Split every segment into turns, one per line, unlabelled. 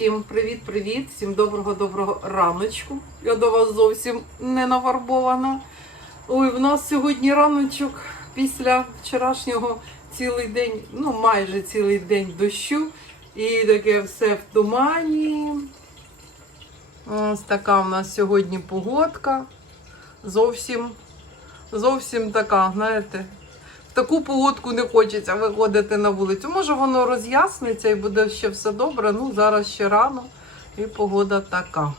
Всім привіт-привіт, всім доброго-доброго раночку. Я до вас зовсім не нафарбована. Ой, в нас сьогодні раночок після вчорашнього цілий день, ну майже цілий день дощу. І таке все в тумані. Ось така в нас сьогодні погодка. Зовсім, зовсім така, знаєте, в таку погодку не хочеться виходити на вулицю. Може воно роз'ясниться і буде ще все добре. Ну, зараз ще рано і погода така.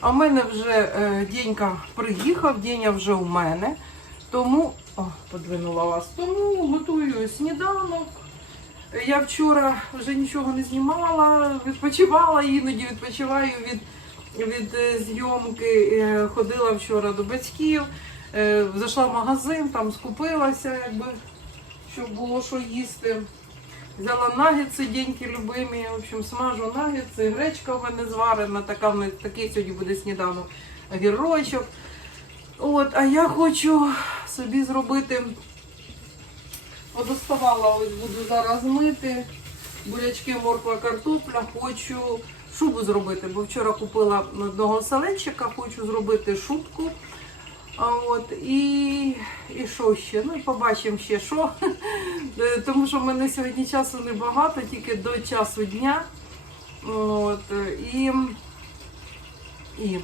А в мене вже е, Дєнька приїхав, Дєня вже у мене. Тому, о, подвинула вас, тому готую сніданок. Я вчора вже нічого не знімала, відпочивала, іноді відпочиваю від, від е, зйомки. Е, Ходила вчора до батьків, зайшла в магазин, там скупилася, якби, щоб було що їсти. Взяла нагетси, деньки любимі. В общем, смажу нагетси, гречка в мене зварена, така в мене такий сьогодні буде сніданок, огірочок. От, а я хочу собі зробити. Подоставала, ось буду зараз мити. Бурячки, морква, картопля. Хочу шубу зробити, бо вчора купила одного селенчика, хочу зробити шубку. От, і, і що ще? Ну побачимо ще що. Е, Тому що в мене сьогодні часу небагато, тільки до часу дня. От, і, і,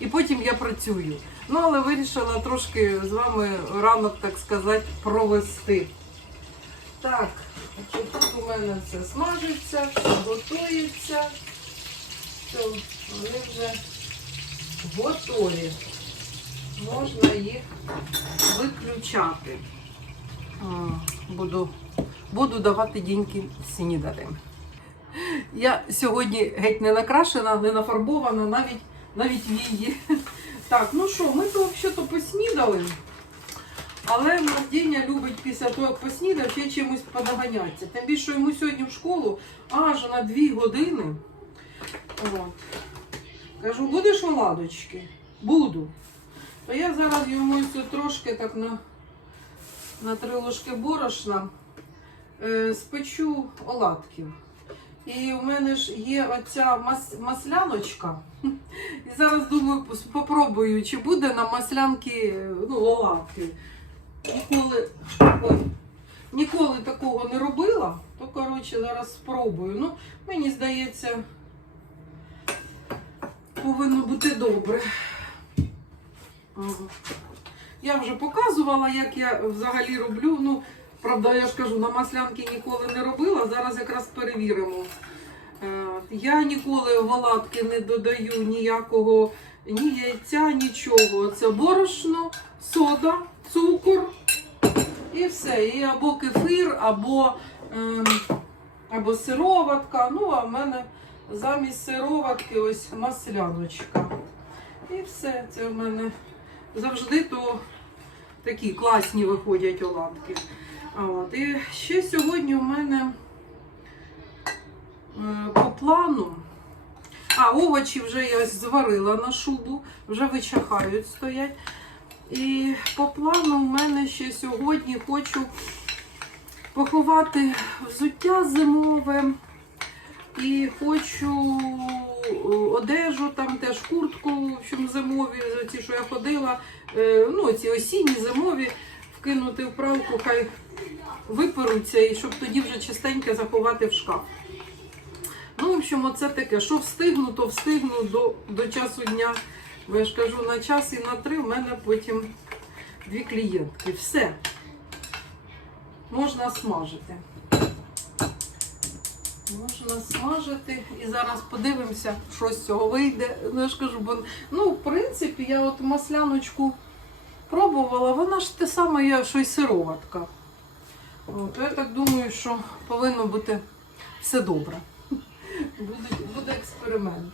і потім я працюю. Ну, але вирішила трошки з вами ранок, так сказати, провести. Так, тут у мене все смажиться, готується. Все, вони вже готові. Можна їх виключати. Буду, буду давати діньки снідати. Я сьогодні геть не накрашена, не нафарбована, навіть, навіть вії. Так, ну що, ми то взагалі поснідали. Але Мартіня любить після того, як поснідав, ще чимось подоганятися. Тим більше йому сьогодні в школу аж на дві години. От. Кажу, будеш оладочки? Буду. То я зараз йому ось трошки так на, на три ложки борошна е, спечу оладків. І у мене ж є оця мас, масляночка. І зараз думаю, попробую, чи буде на маслянки ну, оладки. Ніколи, ой, ніколи такого не робила, то коротше зараз спробую. Ну, мені здається, повинно бути добре. Я вже показувала, як я взагалі роблю. Ну, правда, я ж кажу, на маслянки ніколи не робила. Зараз якраз перевіримо. Е, Я ніколи в оладки не додаю ніякого ні яйця, нічого. Це борошно, сода, цукор і все. І або кефир, або, ем, або сироватка. Ну, а в мене замість сироватки ось масляночка. І все. Це в мене завжди то такі класні виходять оладки. От. І ще сьогодні у мене е, по плану. А, овочі вже я зварила на шубу, вже вичахають, стоять. І по плану в мене ще сьогодні хочу поховати взуття зимове. І хочу е, одежу, там теж куртку, в общем, зимові, ті, що я ходила, е, ну, ці осінні, зимові, вкинути в пралку, хай виперуться, і щоб тоді вже чистенько заховати в шкаф. Ну, в общем, оце таке. Що встигну, то встигну до, до часу дня. Бо я ж кажу, на час і на три в мене потім дві клієнтки. Все. Можна смажити. Можна смажити. І зараз подивимося, що з цього вийде. Ну, я ж кажу, бо, ну, в принципі, я от масляночку пробувала, вона ж те саме, я що й сироватка. От, я так думаю, що повинно бути все добре. Буде, буде експеримент.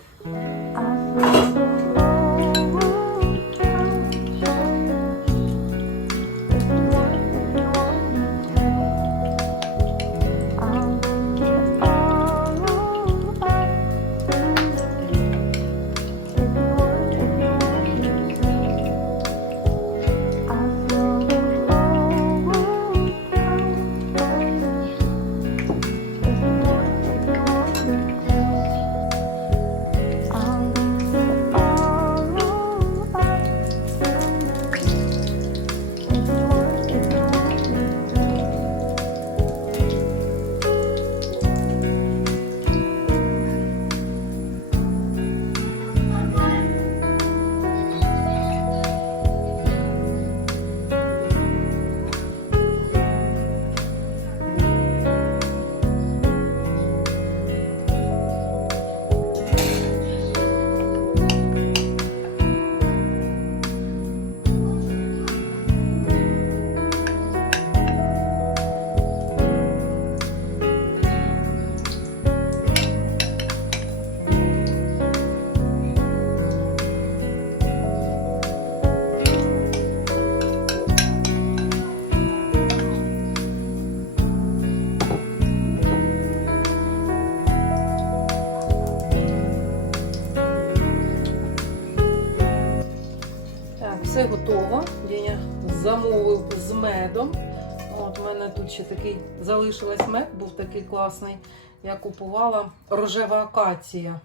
Ще такий залишилась мед, був такий класний. Я купувала рожева акація.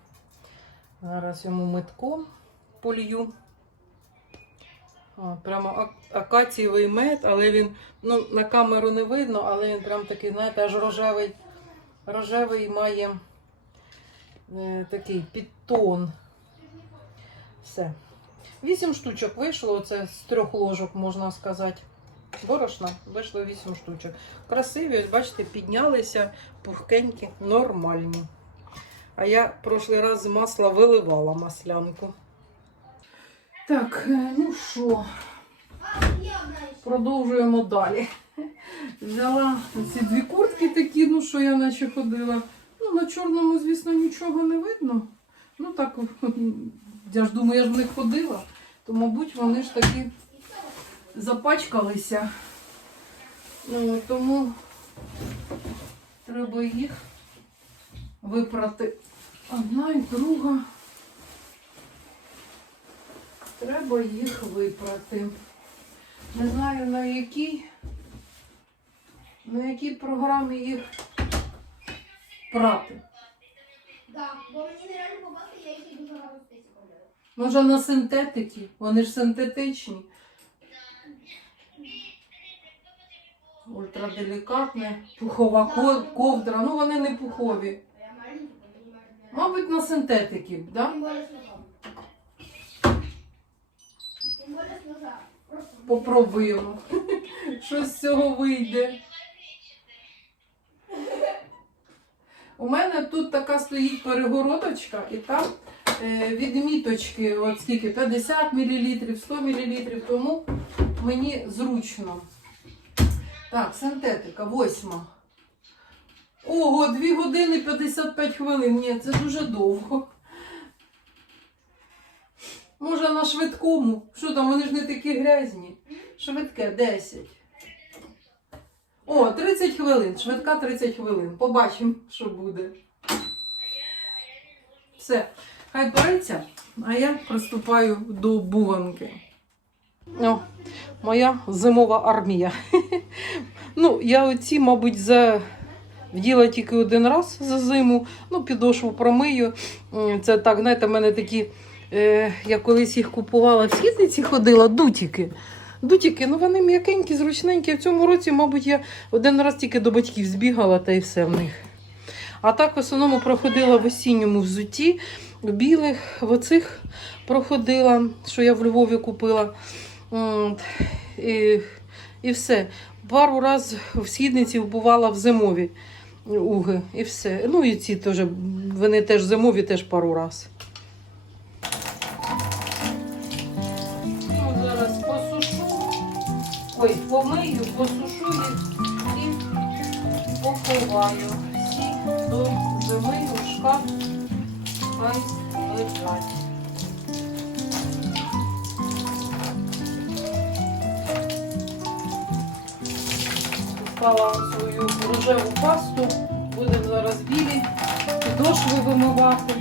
Зараз йому метком полью. О, прямо акацієвий мед, але він ну, на камеру не видно, але він прям такий, знаєте, аж рожевий. Рожевий має е, такий підтон. Все. Вісім штучок вийшло, оце з трьох ложок, можна сказати. Борошна, вийшло вісім штучок. Красиві, ось бачите, піднялися, пухкенькі, нормальні. А я прошлий раз з масла виливала маслянку. Так, е, ну що, продовжуємо далі. Взяла ці дві куртки такі, ну що я наче ходила. Ну, на чорному, звісно, нічого не видно. Ну так, я ж думаю, я ж в них ходила, то, мабуть, вони ж таки запачкалися. Ну, тому треба їх випрати. Одна і друга. Треба їх випрати. Не знаю на якій, на якій програмі їх прати.
Так, бо мені нереально побачити, я їх дуже гарно.
Може на синтетики, вони ж синтетичні. Ультраделікатне, пухова ковдра. Ну вони не пухові. Мабуть, на синтетики, да? Попробуємо. Що з цього вийде. У мене тут така стоїть перегородочка, і там е, відміточки, от скільки, 50 мл, 100 мл, тому мені зручно. Так, синтетика, восьма. Ого, 2 години 55 хвилин. Ні, це дуже довго. Може на швидкому. Що там, вони ж не такі грязні. Швидке 10. О, 30 хвилин. Швидка 30 хвилин. Побачимо, що буде. Все. Хай переться, а я приступаю до буванки. О, моя зимова армія. ну, я оці, мабуть, за. Вділа тільки один раз за зиму, ну, підошву промию. Це так, знаєте, в мене такі, е, я колись їх купувала в східниці, ходила, дутіки. Дутіки, ну вони м'якенькі, зручненькі. В цьому році, мабуть, я один раз тільки до батьків збігала та й все в них. А так в основному проходила в осінньому взутті, в білих, в оцих проходила, що я в Львові купила. От, І, і все. Пару раз в східниці бувала в зимові уги. І все. Ну і ці теж, вони теж зимові, теж пару раз. Ну, зараз посушу. Ой, помию, посушу і поховаю. Всі до зими у шкаф хай лежать. Купала свою рожеву пасту. Будемо зараз білі підошви вимивати.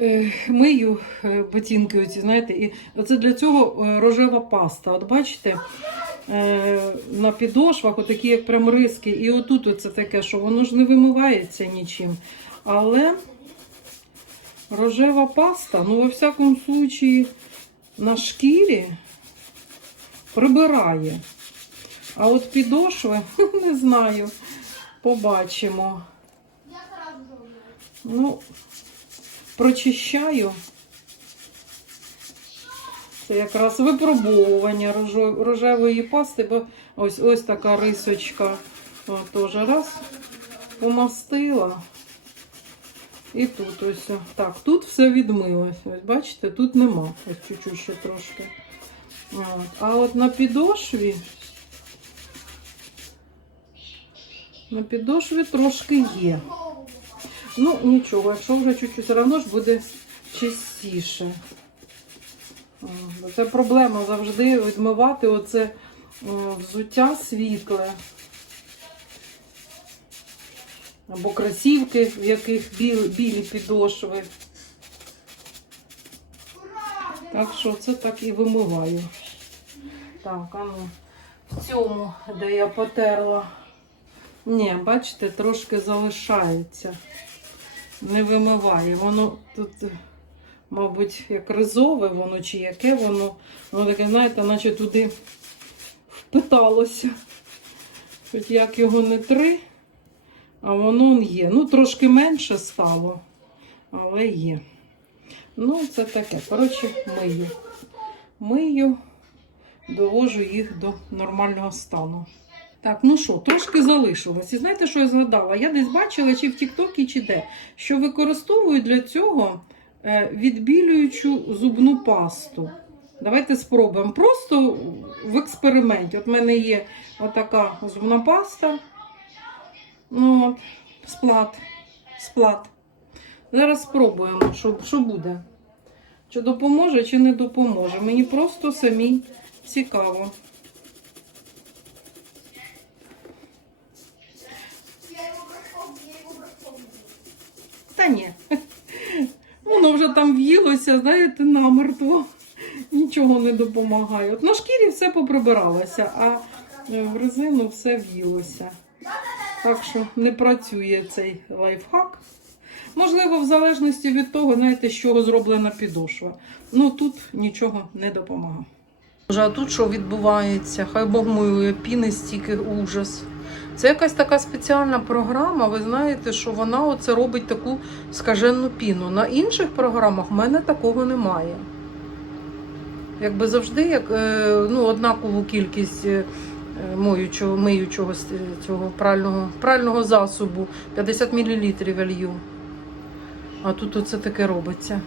Е, Мию е, ботинки, оці, знаєте, і оце для цього е, рожева паста. От бачите, на підошвах отакі як прям риски. І отут оце таке, що воно ж не вимивається нічим. Але рожева паста, ну, во всякому случаї, на шкірі прибирає. А от підошви, не знаю, побачимо. Ну, прочищаю. Це якраз випробовування рожевої пасти, бо ось ось така рисочка. О, теж раз помастила. І тут ось. Так, тут все відмилось. Ось бачите, тут нема. Ось чуть-чуть ще трошки. От. А от на підошві. На підошві трошки є. Ну, нічого, якщо вже чуть-чуть, все одно ж буде чистіше. Це проблема завжди відмивати оце взуття світле. Або кросівки, в яких білі, білі підошви. Так що це так і вимиваю. Так, а ну, в цьому, де я потерла. Ні, бачите, трошки залишається. Не вимиває. Воно тут, мабуть, як ризове воно чи яке воно. Воно таке, знаєте, наче туди впиталося. Хоч як його не три, а воно є. Ну, трошки менше стало, але є. Ну, це таке. Коротше, мию. Мию, довожу їх до нормального стану. Так, ну що, трошки залишилось. І знаєте, що я згадала? Я десь бачила, чи в Тіктокі, чи де, що використовують для цього е, відбілюючу зубну пасту. Давайте спробуємо. Просто в експерименті. От в мене є отака зубна паста. Ну, от, сплат. Сплат. Зараз спробуємо, що, що буде. Чи допоможе, чи не допоможе. Мені просто самі цікаво. Та ні. Воно вже там в'їлося, знаєте, намертво. Нічого не допомагає. От на шкірі все поприбиралося, а е, в резину все в'їлося. Так що не працює цей лайфхак. Можливо, в залежності від того, знаєте, з чого зроблена підошва. Ну тут нічого не допомагає. А тут що відбувається? Хай Бог милує, піни стільки ужас. Це якась така спеціальна програма. Ви знаєте, що вона оце робить таку скажену піну. На інших програмах в мене такого немає. Якби завжди, як е, ну, однакову кількість е, моючого, миючого цього прального, прального засобу 50 мл лью. А тут оце таке робиться.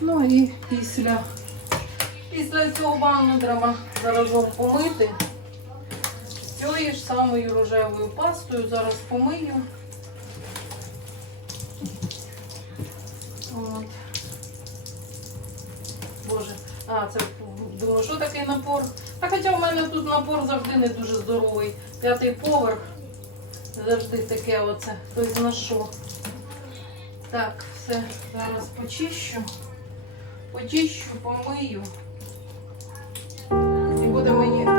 Ну і після Після цього ванну треба заразом помити. Цією ж самою рожевою пастою зараз помию. От. Боже, а, це думаю, що такий напор? Та хоча в мене тут напор завжди не дуже здоровий. П'ятий поверх. Завжди таке оце. Той на що. Так, все, зараз почищу. Почищу, помию. І буде мені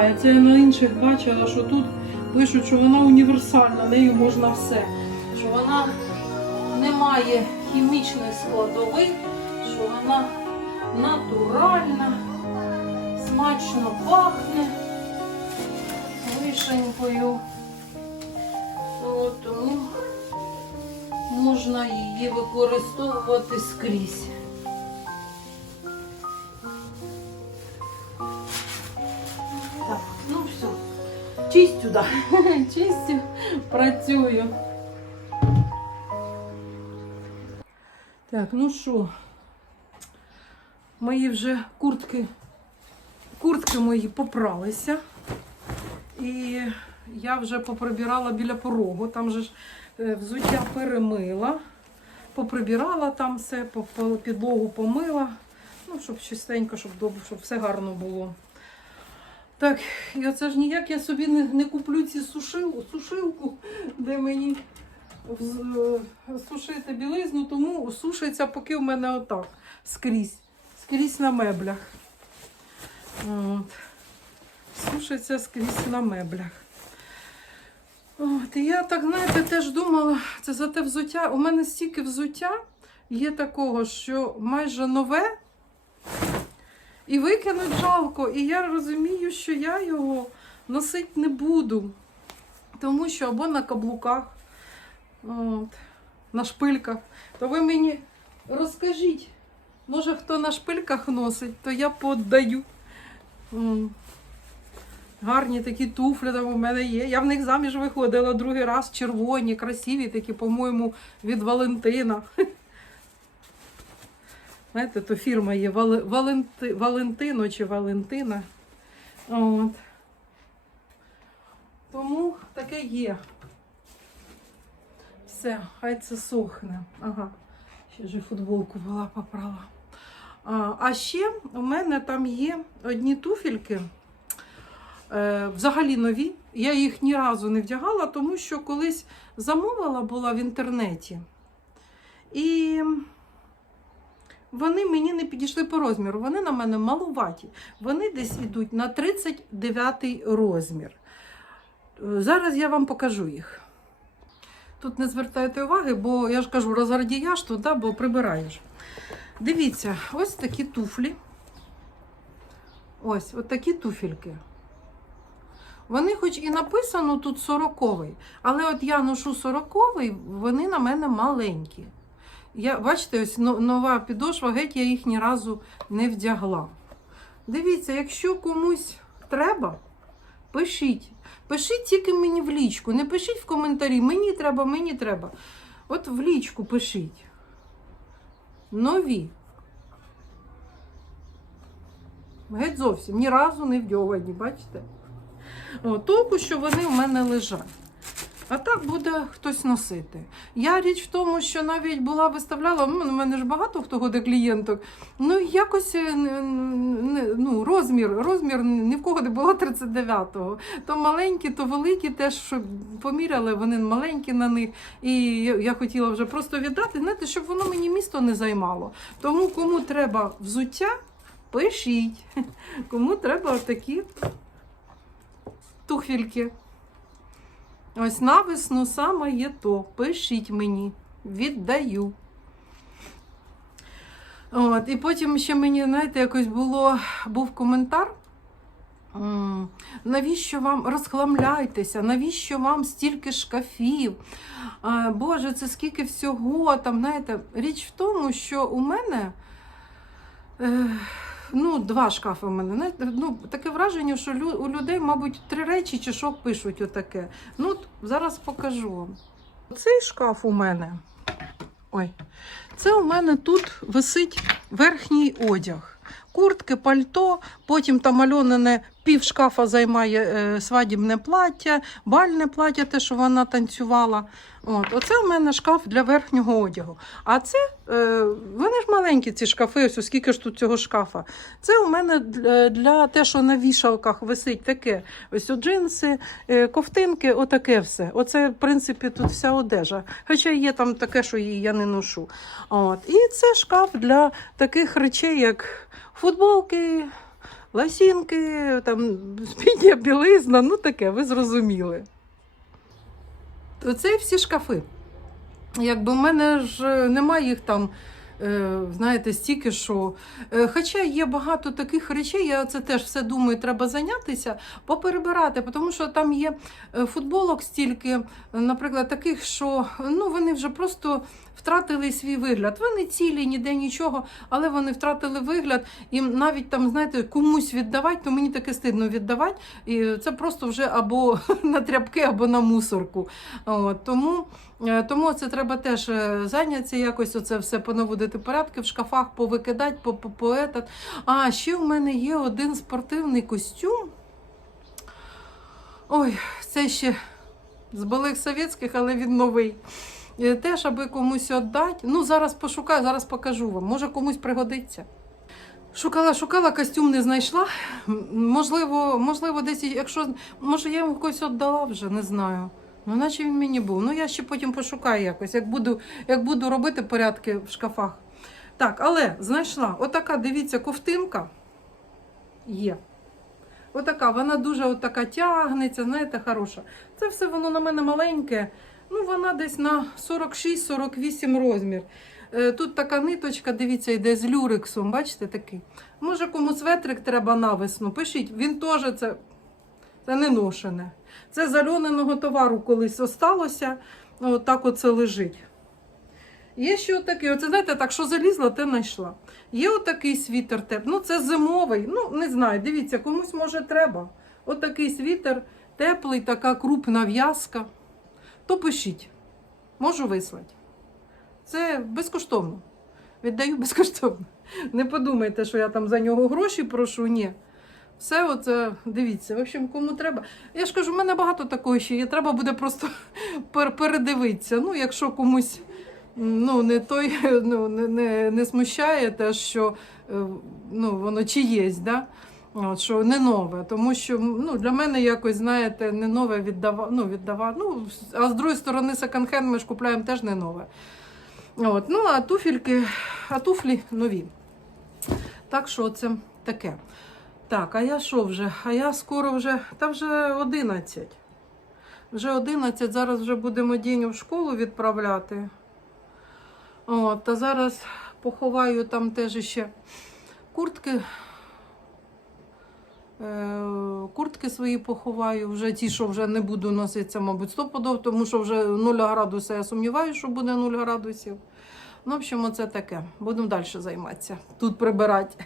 немає. Це я на інших бачила, що тут пишуть, що вона універсальна, нею можна все. Що вона не має хімічних складових, що вона натуральна, смачно пахне вишенькою. Тому можна її використовувати скрізь. Чистю, да. Чистю, працюю. Так, ну що, мої вже куртки, куртки мої попралися. І я вже поприбирала біля порогу. Там же ж е, взуття перемила, поприбирала там все, підлогу помила. Ну, щоб чистенько, щоб добре, щоб все гарно було. Так, і оце ж ніяк я собі не, не куплю ці сушил, сушилку, де мені вз- е, сушити білизну, тому сушиться поки в мене отак скрізь. Скрізь на меблях. От. Сушиться скрізь на меблях. От, і я так, знаєте, теж думала, це за те взуття. У мене стільки взуття є такого, що майже нове. І викинуть жалко. І я розумію, що я його носити не буду. Тому що або на каблуках, от, на шпильках. То ви мені розкажіть, може хто на шпильках носить, то я поддаю. Гарні такі туфлі там у мене є. Я в них заміж виходила другий раз, червоні, красиві, такі, по-моєму, від Валентина. Знаєте, то фірма є Валенти... Валентино чи Валентина. От. Тому таке є. Все, хай це сохне. Ага. Ще ж футболку була попрала. А, а ще у мене там є одні туфельки. Е, взагалі нові. Я їх ні разу не вдягала, тому що колись замовила була в інтернеті. І вони мені не підійшли по розміру. Вони на мене малуваті. Вони десь йдуть на 39 розмір. Зараз я вам покажу їх. Тут не звертайте уваги, бо я ж кажу, розгардіяш тут, да, бо прибираєш. Дивіться, ось такі туфлі. Ось, от такі туфельки. Вони, хоч і написано тут 40-й, але от я ношу 40-й, вони на мене маленькі. Я, бачите, ось нова підошва, геть я їх ні разу не вдягла. Дивіться, якщо комусь треба, пишіть. Пишіть тільки мені в лічку. Не пишіть в коментарі, мені треба, мені треба. От в лічку пишіть. Нові. Геть зовсім ні разу не вдьовані, бачите? О, толку, що вони в мене лежать. А так буде хтось носити. Я річ в тому, що навіть була виставляла, ну, у мене ж багато хто ходить клієнток. Ну, якось е, ну, розмір, розмір ні в кого не було 39-го. То маленькі, то великі, теж що поміряли, вони маленькі на них. І я хотіла вже просто віддати, знаєте, щоб воно мені місто не займало. Тому кому треба взуття, пишіть. Кому треба такі тухвільки. Ось навесну саме є то. Пишіть мені, віддаю. От, і потім ще мені, знаєте, якось було, був коментар. Навіщо вам розхламляйтеся? Навіщо вам стільки шкафів? Боже, це скільки всього там, знаєте, річ в тому, що у мене. Ну, два шкафи в мене. Ну, таке враження, що у людей, мабуть, три речі чи що пишуть отаке. Ну, зараз покажу вам. Цей шкаф у мене. Ой, це у мене тут висить верхній одяг. Куртки, пальто, потім там Альонине пів шкафа займає е, свадібне плаття, бальне плаття, те, що вона танцювала. От, оце у мене шкаф для верхнього одягу. А це е, вони ж маленькі, ці шкафи, ось скільки ж тут цього шкафа. Це у мене для, для те, що на вішалках висить таке. Ось о, джинси, е, ковтинки, отаке все. Оце, в принципі, тут вся одежа. Хоча є там таке, що її я не ношу. От. І це шкаф для таких речей, як футболки, ласінки, там, спідня білизна, ну таке, ви зрозуміли. То це всі шкафи. Якби в мене ж е, немає їх там, е, знаєте, стільки що. Е, Хоча є багато таких речей, я це теж все думаю, треба зайнятися, поперебирати, тому що там є футболок стільки, наприклад, таких, що ну, вони вже просто втратили свій вигляд. Вони цілі, ніде нічого, але вони втратили вигляд. І навіть там, знаєте, комусь віддавати, то мені таке стидно віддавати. І це просто вже або на тряпки, або на мусорку. От, тому. Е, Тому це треба теж е, зайнятися якось, оце все понаводити порядки в шкафах, повикидати, по, по. А ще в мене є один спортивний костюм. Ой, це ще з былих совєтських, але він новий. Е, Теж, аби комусь віддати. Ну, зараз пошукаю, зараз покажу вам. Може комусь пригодиться. Шукала, шукала, костюм не знайшла. Можливо, можливо, десь, якщо може, я йому когось віддала вже, не знаю. Ну, наче він мені був. Ну, я ще потім пошукаю якось, як буду, як буду робити порядки в шкафах. Так, але знайшла. Отака, дивіться, ковтинка є. Отака, вона дуже отака тягнеться, знаєте, хороша. Це все воно на мене маленьке. Ну, вона десь на 46-48 розмір. Е, Тут така ниточка, дивіться, йде з люрексом, бачите такий. Може, комусь ветрик треба навесну. Пишіть, він теж це, це не ношене. Це з альоненого товару колись осталося. Отак оце лежить. Є ще отакий, оце знаєте, так, що залізла, те знайшла. Є отакий світер теп. Ну, це зимовий. Ну, не знаю, дивіться, комусь може треба. Отакий світер, теплий, така крупна в'язка. То пишіть. Можу вислати. Це безкоштовно. Віддаю безкоштовно. Не подумайте, що я там за нього гроші прошу. Ні. Все оце, дивіться, в общем, кому треба. Я ж кажу, в мене багато такого ще є. Треба буде просто пер- передивитися. Ну, якщо комусь ну, не той, ну, не, не, не смущає те, що е, ну, воно чи є, да? От, що не нове. Тому що ну, для мене якось, знаєте, не нове віддава, ну, віддава, ну, а з другої сторони, секонд-хенд ми ж купуємо теж не нове. От, ну, а туфельки, а туфлі нові. Так що це таке. Так, а я що вже? А я скоро вже, та вже 11. Вже 11, зараз вже будемо Діню в школу відправляти. От, та зараз поховаю там теж ще куртки. Е, Куртки свої поховаю, вже ті, що вже не буду носитися, мабуть, стопудов, тому що вже 0 градуса, я сумніваюся, що буде 0 градусів. Ну, в общем, оце таке. Будемо далі займатися. Тут прибирати.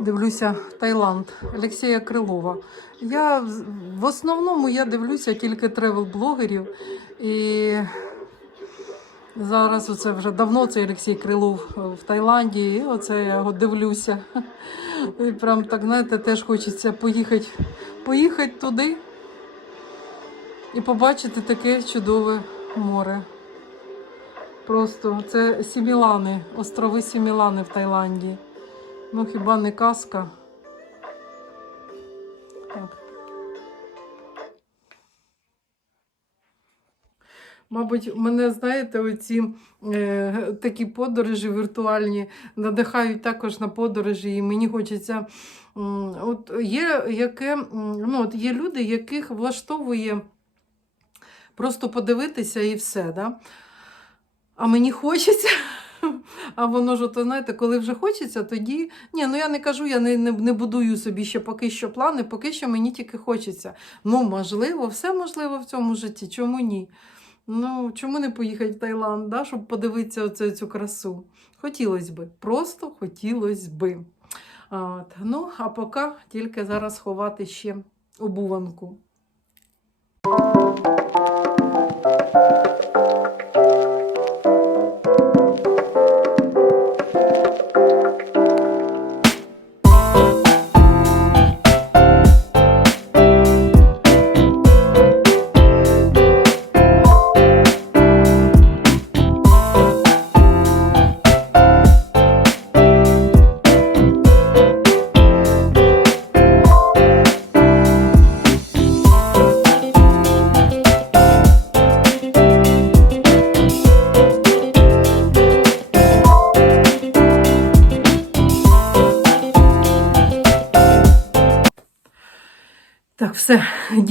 Дивлюся Таїланд Олексія Крилова. Я в- основному я дивлюся тільки тревел-блогерів. І зараз оце вже давно цей Олексій Крилов в Таїланді. І оце я його дивлюся. І прям так, знаєте, теж хочеться поїхати, поїхати туди і побачити таке чудове море. Просто це Сімілани, острови Сімілани в Таїланді. Ну, хіба не казка? Мабуть, мене, знаєте, оці е, такі подорожі віртуальні надихають також на подорожі, і мені хочеться. От є, яке, ну, от є люди, яких влаштовує просто подивитися і все. Да? А мені хочеться. А воно ж, то, знаєте, коли вже хочеться, тоді. Ні, ну я не кажу, я не, не, не будую собі ще поки що плани, поки що мені тільки хочеться. Ну, можливо, все можливо в цьому житті. Чому ні? Ну, чому не поїхати в Таїланд, да, щоб подивитися оцю, цю красу? Хотілося би, просто хотілося би. От. Ну, а поки тільки зараз ховати ще обуванку.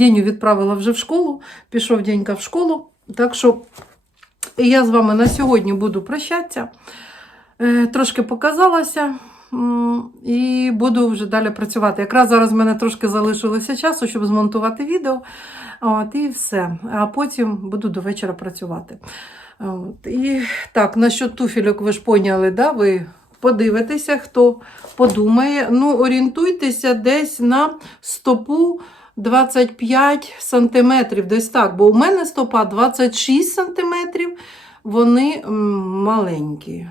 Деню відправила вже в школу, пішов Денька в школу. Так що я з вами на сьогодні буду прощатися. Е, Трошки показалася і буду вже далі працювати. Якраз зараз в мене трошки залишилося часу, щоб змонтувати відео. От, і все. А потім буду до вечора працювати. От, і так, насчет туфельок ви ж поняли, да? ви подивитеся, хто подумає. Ну, орієнтуйтеся десь на стопу 25 сантиметрів, десь так, бо у мене стопа 26 сантиметрів, вони маленькі,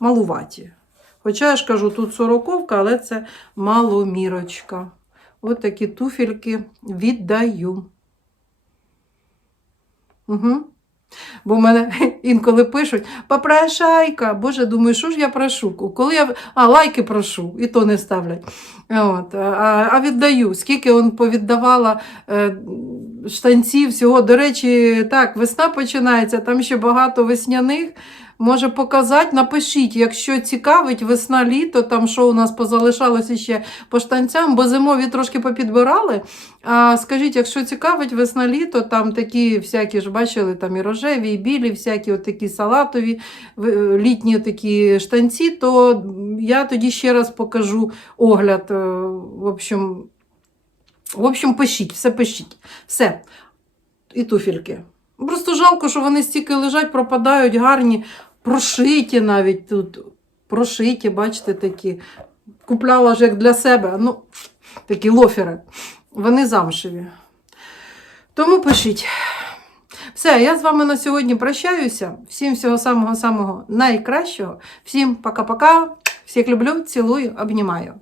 малуваті. Хоча я ж кажу, тут сороковка, але це маломірочка. От такі туфельки віддаю. Угу. Бо в мене інколи пишуть, попрошайка. Боже, думаю, що ж я прошу? Коли я а, лайки прошу, і то не ставлять. От, а, а віддаю. Скільки он повіддавала е, штанців всього. До речі, так, весна починається, там ще багато весняних. Може показати, напишіть, якщо цікавить весна, літо, там що у нас позалишалося ще по штанцям, бо зимові трошки попідбирали. А скажіть, якщо цікавить весна, літо, там такі всякі ж бачили, там і рожеві, і білі, всякі такі салатові, літні такі штанці, то я тоді ще раз покажу огляд. е, В общем, в общем, пишіть, все пишіть. Все. І туфельки. Просто жалко, що вони стільки лежать, пропадають, гарні, прошиті навіть тут. Прошиті, бачите, такі. Купляла ж як для себе. Ну, такі лофери. Вони замшеві. Тому пишіть. Все, я з вами на сьогодні прощаюся. Всім всього самого самого найкращого. Всім пока-пока. Всіх люблю, цілую, обнімаю.